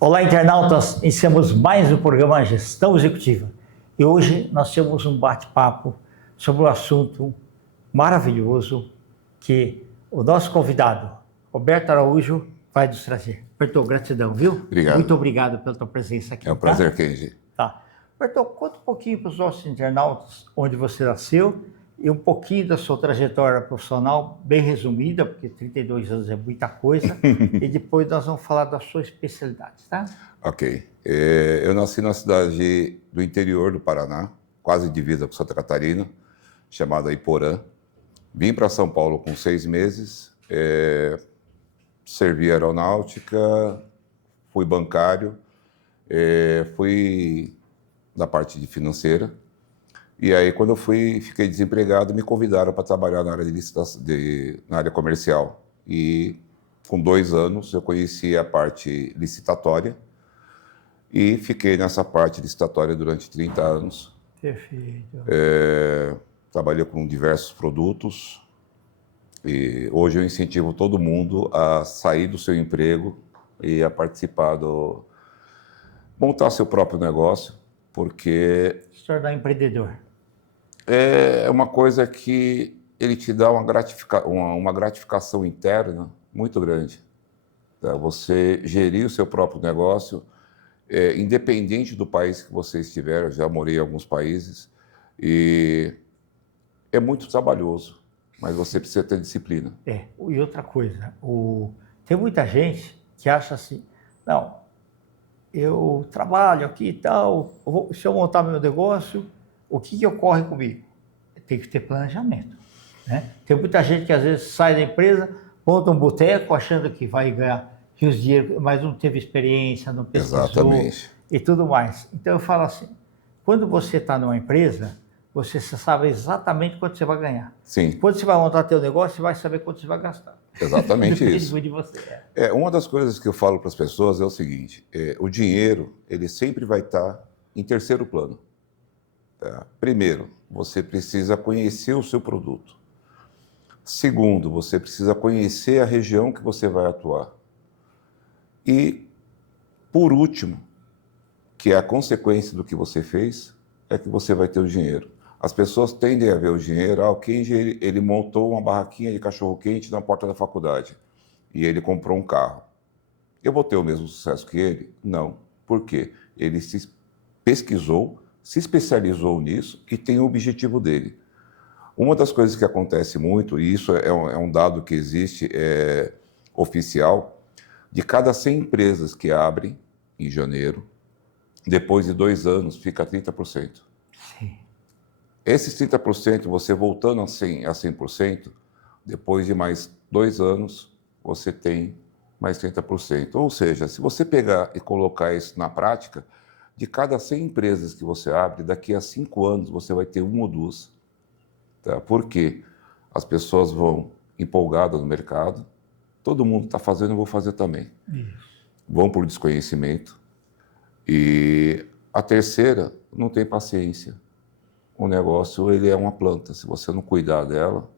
Olá, internautas! Iniciamos mais um programa Gestão Executiva. E hoje nós temos um bate-papo sobre um assunto maravilhoso que o nosso convidado, Roberto Araújo, vai nos trazer. Roberto, gratidão, viu? Obrigado. Muito obrigado pela tua presença aqui. É um prazer, Kenji. Tá. Roberto, conta um pouquinho para os nossos internautas onde você nasceu e um pouquinho da sua trajetória profissional, bem resumida, porque 32 anos é muita coisa, e depois nós vamos falar da sua especialidade, tá? Ok. Eu nasci na cidade do interior do Paraná, quase divisa com Santa Catarina, chamada Iporã. Vim para São Paulo com 6 meses, servi aeronáutica, fui bancário, fui da parte de financeira. E aí, quando eu fiquei desempregado, me convidaram para trabalhar na área na área comercial. E com 2 anos eu conheci a parte licitatória e fiquei nessa parte licitatória durante 30 anos. Perfeito. Trabalhei com diversos produtos e hoje eu incentivo todo mundo a sair do seu emprego e a participar montar seu próprio negócio, porque Se tornar empreendedor. é uma coisa que ele te dá uma gratificação interna muito grande. Tá? Você gerir o seu próprio negócio, independente do país que você estiver, eu já morei em alguns países, e é muito trabalhoso, mas você precisa ter disciplina. E outra coisa, tem muita gente que acha assim, não, eu trabalho aqui e tal, se eu montar meu negócio, o que ocorre comigo? Tem que ter planejamento, né? Tem muita gente que às vezes sai da empresa, monta um boteco achando que vai ganhar rios de dinheiro, mas não teve experiência, não pesquisou. Exatamente. E tudo mais. Então eu falo assim, quando você está numa empresa, você sabe exatamente quanto você vai ganhar. Sim. Quando você vai montar teu negócio, você vai saber quanto você vai gastar. Exatamente isso. Depende de você. Uma das coisas que eu falo para as pessoas é o seguinte, o dinheiro, ele sempre vai estar em terceiro plano. Tá? Primeiro, você precisa conhecer o seu produto. Segundo, você precisa conhecer a região que você vai atuar. E, por último, que é a consequência do que você fez, é que você vai ter o dinheiro. As pessoas tendem a ver o dinheiro, o Kenji, ele montou uma barraquinha de cachorro-quente na porta da faculdade e ele comprou um carro. Eu vou ter o mesmo sucesso que ele? Não. Por quê? Ele se pesquisou, se especializou nisso e tem o objetivo dele. Uma das coisas que acontece muito, e isso é um dado que existe oficial, de cada 100 empresas que abrem em janeiro, depois de 2 anos fica 30%. Sim. Esses 30%, você voltando a 100%, depois de mais 2 anos, você tem mais 30%. Ou seja, se você pegar e colocar isso na prática, de cada 100 empresas que você abre, daqui a 5 anos você vai ter 1 ou 2. Tá? Por quê? As pessoas vão empolgadas no mercado, todo mundo está fazendo, eu vou fazer também. Isso. Vão por desconhecimento. E a terceira, não tem paciência. O negócio, ele é uma planta. Se você não cuidar dela,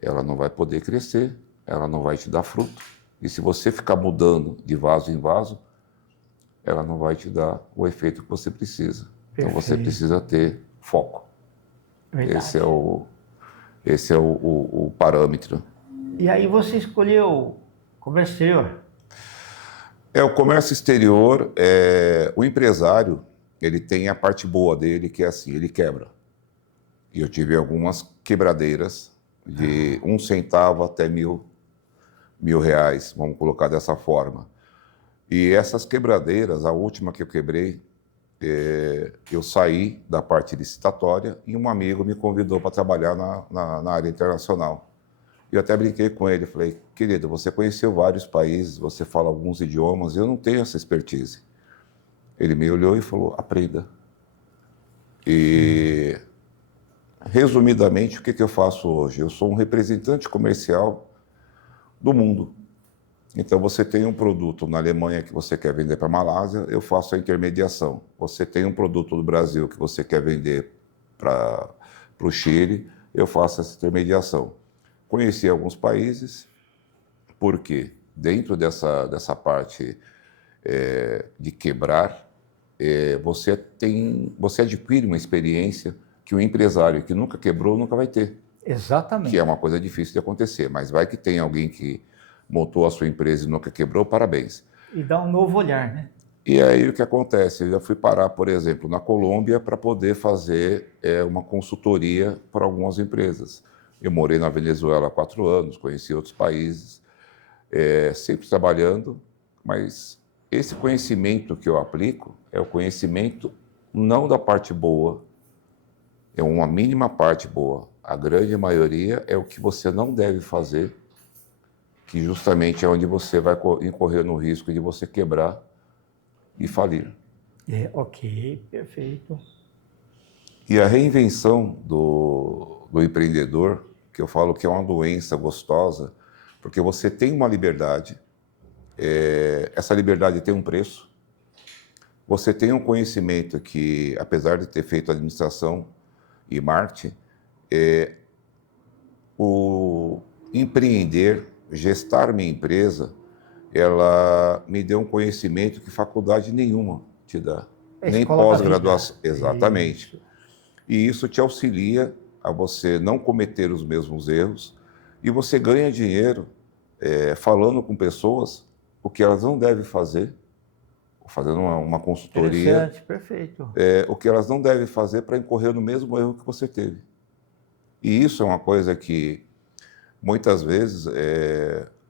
ela não vai poder crescer, ela não vai te dar fruto. E se você ficar mudando de vaso em vaso, ela não vai te dar o efeito que você precisa. Perfeito. Então você precisa ter foco. Verdade. Esse é o parâmetro. E aí você escolheu comércio exterior? O comércio exterior, o empresário, ele tem a parte boa dele, que é assim, ele quebra. E eu tive algumas quebradeiras de 1 centavo até mil reais, vamos colocar dessa forma. E essas quebradeiras, a última que eu quebrei, eu saí da parte licitatória e um amigo me convidou para trabalhar na área internacional. Eu até brinquei com ele, falei, querido, você conheceu vários países, você fala alguns idiomas, eu não tenho essa expertise. Ele me olhou e falou, aprenda. E, resumidamente, o que eu faço hoje? Eu sou um representante comercial do mundo. Então, você tem um produto na Alemanha que você quer vender para a Malásia, eu faço a intermediação. Você tem um produto do Brasil que você quer vender para o Chile, eu faço essa intermediação. Conheci alguns países, porque dentro dessa parte de quebrar, você adquire uma experiência que o empresário que nunca quebrou nunca vai ter. Exatamente. Que é uma coisa difícil de acontecer, mas vai que tem alguém que montou a sua empresa e nunca quebrou, parabéns. E dá um novo olhar, né? E aí o que acontece? Eu já fui parar, por exemplo, na Colômbia para poder fazer uma consultoria para algumas empresas. Eu morei na Venezuela há 4 anos, conheci outros países, sempre trabalhando, mas esse conhecimento que eu aplico é o conhecimento não da parte boa, é uma mínima parte boa. A grande maioria é o que você não deve fazer, que justamente é onde você vai incorrer no risco de você quebrar e falir. Ok, perfeito. E a reinvenção do empreendedor, que eu falo que é uma doença gostosa, porque você tem uma liberdade, essa liberdade tem um preço, você tem um conhecimento que, apesar de ter feito administração e marketing, o empreender, gestar minha empresa, ela me deu um conhecimento que faculdade nenhuma te dá, nem pós-graduação. Exatamente. E isso te auxilia a você não cometer os mesmos erros e você ganha dinheiro falando com pessoas o que elas não devem fazer, fazendo uma consultoria. Interessante, perfeito. O que elas não devem fazer para incorrer no mesmo erro que você teve. E isso é uma coisa que, muitas vezes,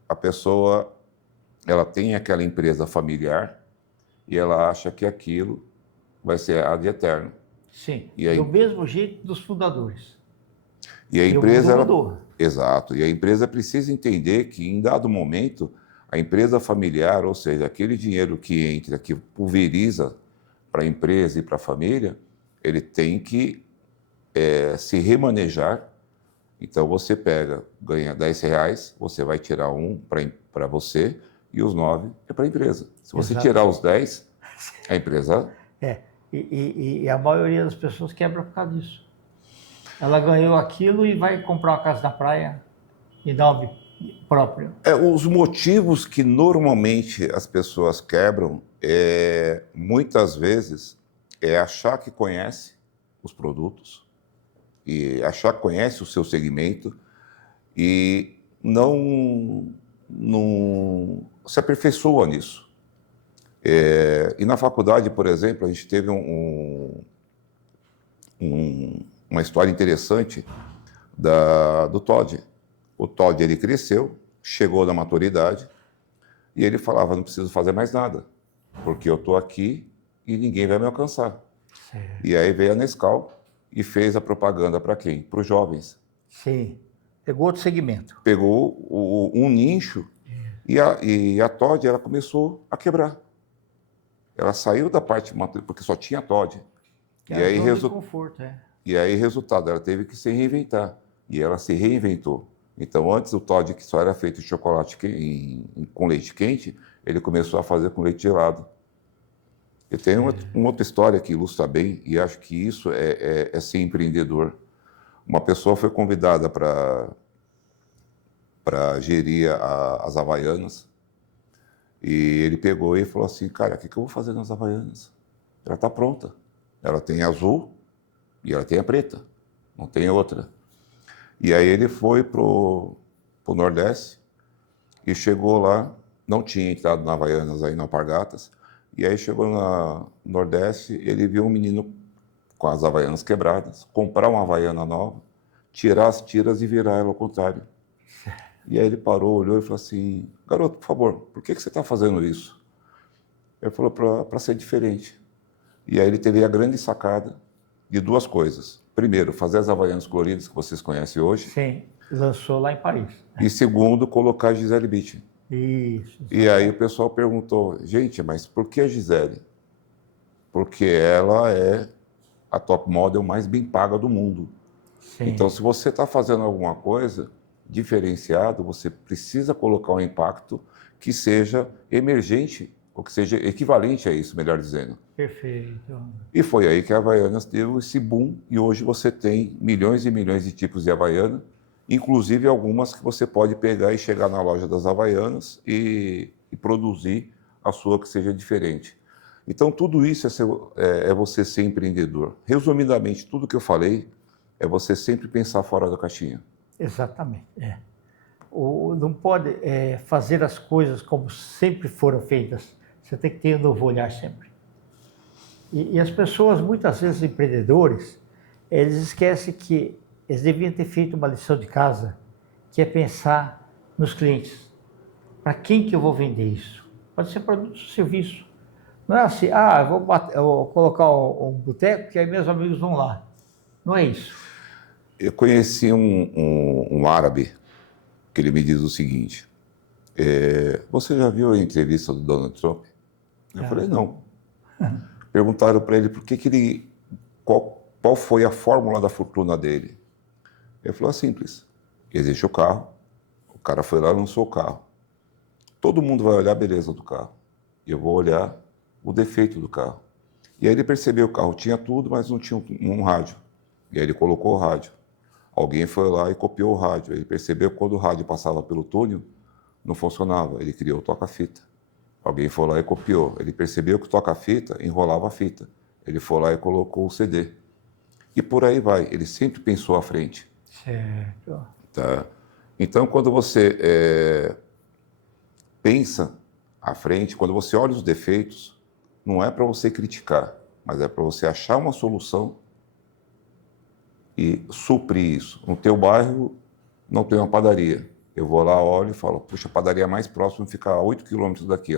a pessoa ela tem aquela empresa familiar e ela acha que aquilo vai ser ad eterno. Sim, E aí, do mesmo jeito dos fundadores. e a empresa, o mundo mudou. Exato, e a empresa precisa entender que, em dado momento, a empresa familiar, ou seja, aquele dinheiro que entra, que pulveriza para a empresa e para a família, ele tem que se remanejar. Então você ganha R$10, você vai tirar um para você e os 9 é para a empresa. Se você tirar os 10, a empresa... E a maioria das pessoas quebra por causa disso. Ela ganhou aquilo e vai comprar uma casa na praia em nome próprio. Os motivos que normalmente as pessoas quebram, muitas vezes, é achar que conhece os produtos, e achar que conhece o seu segmento e não se aperfeiçoa nisso. E na faculdade, por exemplo, a gente teve uma história interessante do Todd. O Todd, ele cresceu, chegou na maturidade e ele falava, não preciso fazer mais nada, porque eu estou aqui e ninguém vai me alcançar. Certo. E aí veio a Nescau e fez a propaganda para quem? Para os jovens. Sim, pegou outro segmento. Pegou um nicho e a Todd, ela começou a quebrar. Ela saiu da parte, porque só tinha Todd. E aí, conforto, E aí, resultado, ela teve que se reinventar. E ela se reinventou. Então, antes o Todd, que só era feito de chocolate com leite quente, ele começou a fazer com leite gelado. Eu tenho uma outra história que ilustra bem, e acho que isso é ser empreendedor. Uma pessoa foi convidada para gerir as Havaianas, e ele pegou e falou assim, cara, o que eu vou fazer nas Havaianas? Ela está pronta. Ela tem azul e ela tem a preta, não tem outra. E aí ele foi pro Nordeste e chegou lá, não tinha entrado na Havaianas aí, na Alpargatas, e aí chegou no Nordeste, ele viu um menino com as Havaianas quebradas, comprar uma Havaiana nova, tirar as tiras e virar ela ao contrário. E aí ele parou, olhou e falou assim, garoto, por favor, por que você está fazendo isso? Ele falou, para ser diferente. E aí ele teve a grande sacada de 2 coisas. Primeiro, fazer as Havaianas coloridas que vocês conhecem hoje. Sim, lançou lá em Paris. E segundo, colocar a Gisele Bündchen. Isso. E aí o pessoal perguntou, gente, mas por que a Gisele? Porque ela é a top model mais bem paga do mundo. Sim. Então, se você está fazendo alguma coisa diferenciado, você precisa colocar um impacto que seja emergente, ou que seja equivalente a isso, melhor dizendo. Perfeito. E foi aí que a Havaianas deu esse boom, e hoje você tem milhões e milhões de tipos de Havaiana, inclusive algumas que você pode pegar e chegar na loja das Havaianas e produzir a sua que seja diferente. Então, tudo isso é você ser empreendedor. Resumidamente, tudo que eu falei é você sempre pensar fora da caixinha. Exatamente. Não pode fazer as coisas como sempre foram feitas. Você tem que ter um novo olhar sempre. E as pessoas, muitas vezes, empreendedores, eles esquecem que eles deviam ter feito uma lição de casa, que é pensar nos clientes. Para quem que eu vou vender isso? Pode ser produto ou serviço. Não é assim, eu vou colocar um boteco que aí meus amigos vão lá. Não é isso. Eu conheci um árabe que ele me diz o seguinte: você já viu a entrevista do Donald Trump? Eu falei, não. Perguntaram para ele qual foi a fórmula da fortuna dele. Ele falou, simples. Existe o carro, o cara foi lá e lançou o carro. Todo mundo vai olhar a beleza do carro. E eu vou olhar o defeito do carro. E aí ele percebeu que o carro tinha tudo, mas não tinha um rádio. E aí ele colocou o rádio. Alguém foi lá e copiou o rádio. Ele percebeu que quando o rádio passava pelo túnel, não funcionava. Ele criou o toca-fita. Alguém foi lá e copiou. Ele percebeu que o toca-fita enrolava a fita. Ele foi lá e colocou o CD. E por aí vai. Ele sempre pensou à frente. Certo. Tá? Então, quando você pensa à frente, quando você olha os defeitos, não é para você criticar, mas é para você achar uma solução e suprir isso. No teu bairro não tem uma padaria. Eu vou lá, olho e falo, puxa, a padaria mais próxima fica a 8 quilômetros daqui,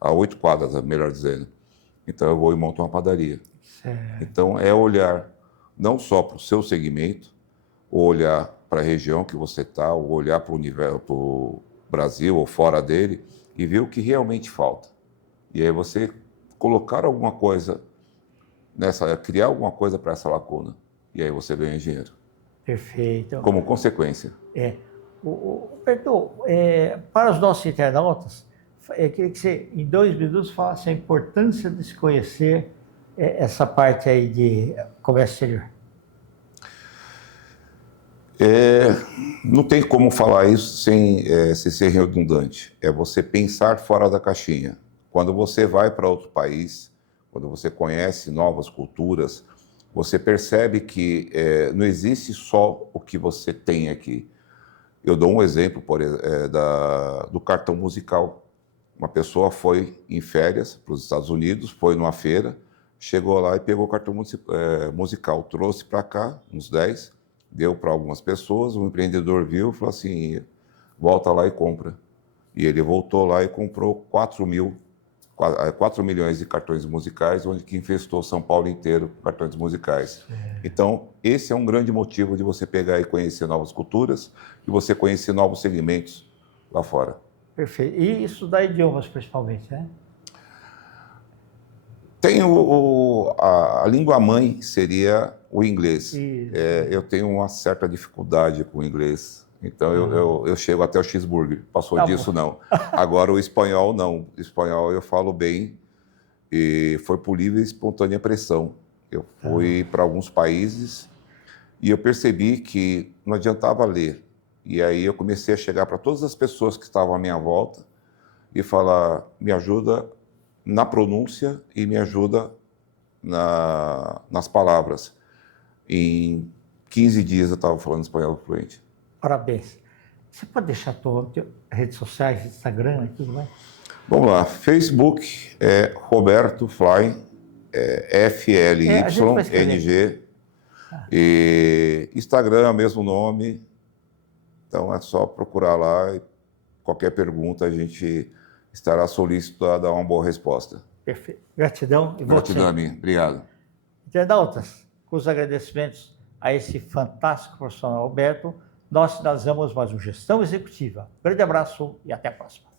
a 8 quadras, melhor dizendo. Então eu vou e monto uma padaria. Certo. Então é olhar não só para o seu segmento, ou olhar para a região que você está, ou olhar para o universo, para o Brasil ou fora dele, e ver o que realmente falta. E aí você colocar alguma coisa criar alguma coisa para essa lacuna. E aí você ganha dinheiro. Perfeito. Como consequência. Bertô, para os nossos internautas, eu queria que você, em 2 minutos, falasse a importância de se conhecer essa parte aí de comércio exterior. Não tem como falar isso sem ser redundante. É você pensar fora da caixinha. Quando você vai para outro país, quando você conhece novas culturas, você percebe que não existe só o que você tem aqui. Eu dou um exemplo do cartão musical. Uma pessoa foi em férias para os Estados Unidos, foi numa feira, chegou lá e pegou o cartão musical, trouxe para cá, uns 10, deu para algumas pessoas, um empreendedor viu e falou assim, volta lá e compra. E ele voltou lá e comprou 4 milhões de cartões musicais, onde que infestou São Paulo inteiro com cartões musicais. Então, esse é um grande motivo de você pegar e conhecer novas culturas e você conhecer novos segmentos lá fora. Perfeito. E estudar idiomas, principalmente, né? Tem a língua-mãe seria o inglês. Eu tenho uma certa dificuldade com o inglês. Então, eu chego até o cheeseburger. Passou disso, não. Agora, o espanhol, não. O espanhol eu falo bem e foi por livre e espontânea pressão. Eu fui para alguns países e eu percebi que não adiantava ler. E aí eu comecei a chegar para todas as pessoas que estavam à minha volta e falar, me ajuda na pronúncia e me ajuda nas palavras. Em 15 dias eu estava falando espanhol fluente. Parabéns. Você pode deixar tuas redes sociais, Instagram e tudo mais? Vamos lá. Facebook é Roberto Flyng, FLYNG. E Instagram é o mesmo nome. Então é só procurar lá e qualquer pergunta a gente estará solícito a dar uma boa resposta. Perfeito. Gratidão. E gratidão a mim. Obrigado. Internautas, com os agradecimentos a esse fantástico profissional Roberto, nós finalizamos mais uma Gestão Executiva. Grande abraço e até a próxima.